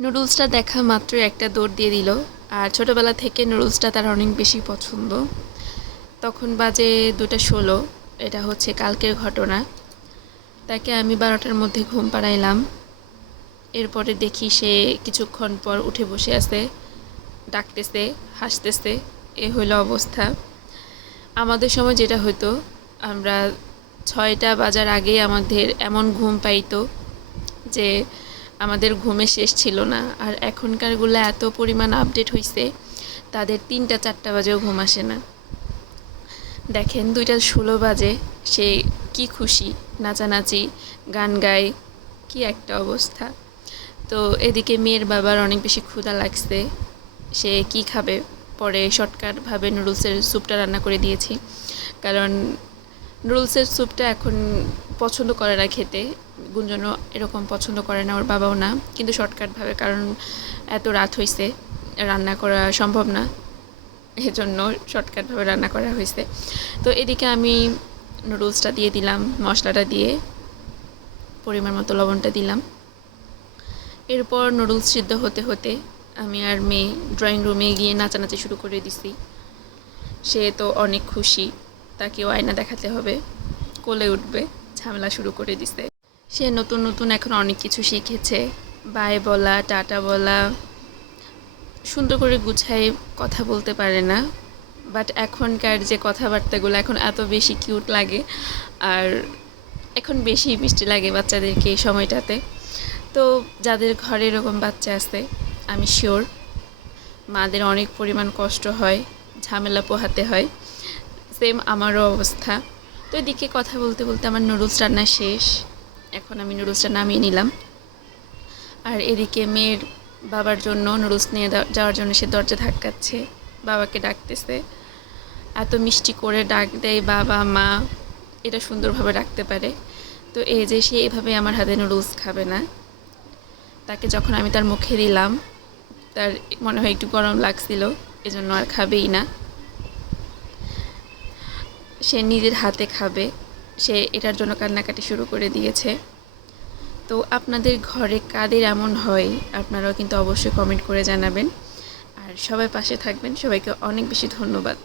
নুডলসটা দেখা মাত্রই একটা দৌড় দিয়ে দিল। আর ছোটোবেলা থেকে নুডলসটা তার অনেক বেশি পছন্দ। তখন বাজে 2টা 16। এটা হচ্ছে কালকের ঘটনা। তাকে আমি 12টার মধ্যে ঘুম পাড়াইলাম। এরপরে দেখি সে কিছুক্ষণ পর উঠে বসে আছে, ডাকতেছে, হাসতেছে। এ হইল অবস্থা। আমাদের সময় যেটা হতো, আমরা 6টা বাজার আগেই আমাদের এমন ঘুম পাইতো যে আমাদের ঘুমে শেষ ছিল না। আর এখনকারগুলো এত পরিমাণ আপডেট হয়েছে, তাদের 3টা 4টা বাজেও ঘুম আসে না। দেখেন 2টা 16 বাজে, সে কি খুশি, নাচানাচি, গান গায়, কি একটা অবস্থা। তো এদিকে মেয়ের বাবার অনেক বেশি ক্ষুধা লাগছে। সে কি খাবে, পরে শর্টকাটভাবে নুডলসের স্যুপটা রান্না করে দিয়েছি। কারণ নুডলসের স্যুপটা এখন পছন্দ করে না খেতে। গুঞ্জনও এরকম পছন্দ করে না, ওর বাবাও না। কিন্তু শর্টকাটভাবে, কারণ এত রাত হয়েছে, রান্না করা সম্ভব না, এজন্য শর্টকাটভাবে রান্না করা হয়েছে। তো এদিকে আমি নুডলসটা দিয়ে দিলাম, মশলাটা দিয়ে পরিমাণ মতো লবণটা দিলাম। এরপর নুডলস সিদ্ধ হতে হতে আমি আর মেয়ে ড্রয়িং রুমে গিয়ে নাচানাচি শুরু করে দিছি। সে তো অনেক খুশি, তাকেও আয়না দেখাতে হবে, কোলে উঠবে, ঝামেলা শুরু করে দিছে। সে নতুন নতুন এখন অনেক কিছু শিখেছে। বাই বলা, টাটা বলা, সুন্দর করে গুছায় কথা বলতে পারে না। বাট এখনকার যে কথাবার্তাগুলো এখন এত বেশি কিউট লাগে, আর এখন বেশি মিষ্টি লাগে বাচ্চাদেরকে এই সময়টাতে। তো যাদের ঘরে এরকম বাচ্চা আছে, আমি শিওর মাদের অনেক পরিমাণ কষ্ট হয়, ঝামেলা পোহাতে হয়। সেম আমারও অবস্থা। তো এদিকে কথা বলতে বলতে আমার নুডলস রান্না শেষ। এখন আমি নুডলসটা নামিয়ে নিলাম। আর এদিকে মেয়ের বাবার জন্য নুডলস নিয়ে যাওয়ার জন্য সে দরজা ধাক্কাচ্ছে, বাবাকে ডাকতেছে। এত মিষ্টি করে ডাক দেয় বাবা মা, এটা সুন্দরভাবে ডাকতে পারে। তো এই যে সে এভাবে আমার হাতে নুডলস খাবে না। তাকে যখন আমি তার মুখে দিলাম, তার মনে হয় একটু গরম লাগছিল, এজন্য আর খাবেই না। সে নিজের হাতে খাবে, সে এটার জন্য কান্নাকাটি শুরু করে দিয়েছে। তো আপনাদের ঘরে কাদের এমন হয়, আপনারাও কিন্তু অবশ্যই কমেন্ট করে জানাবেন। আর সবাই পাশে থাকবেন। সবাইকে অনেক বেশি ধন্যবাদ।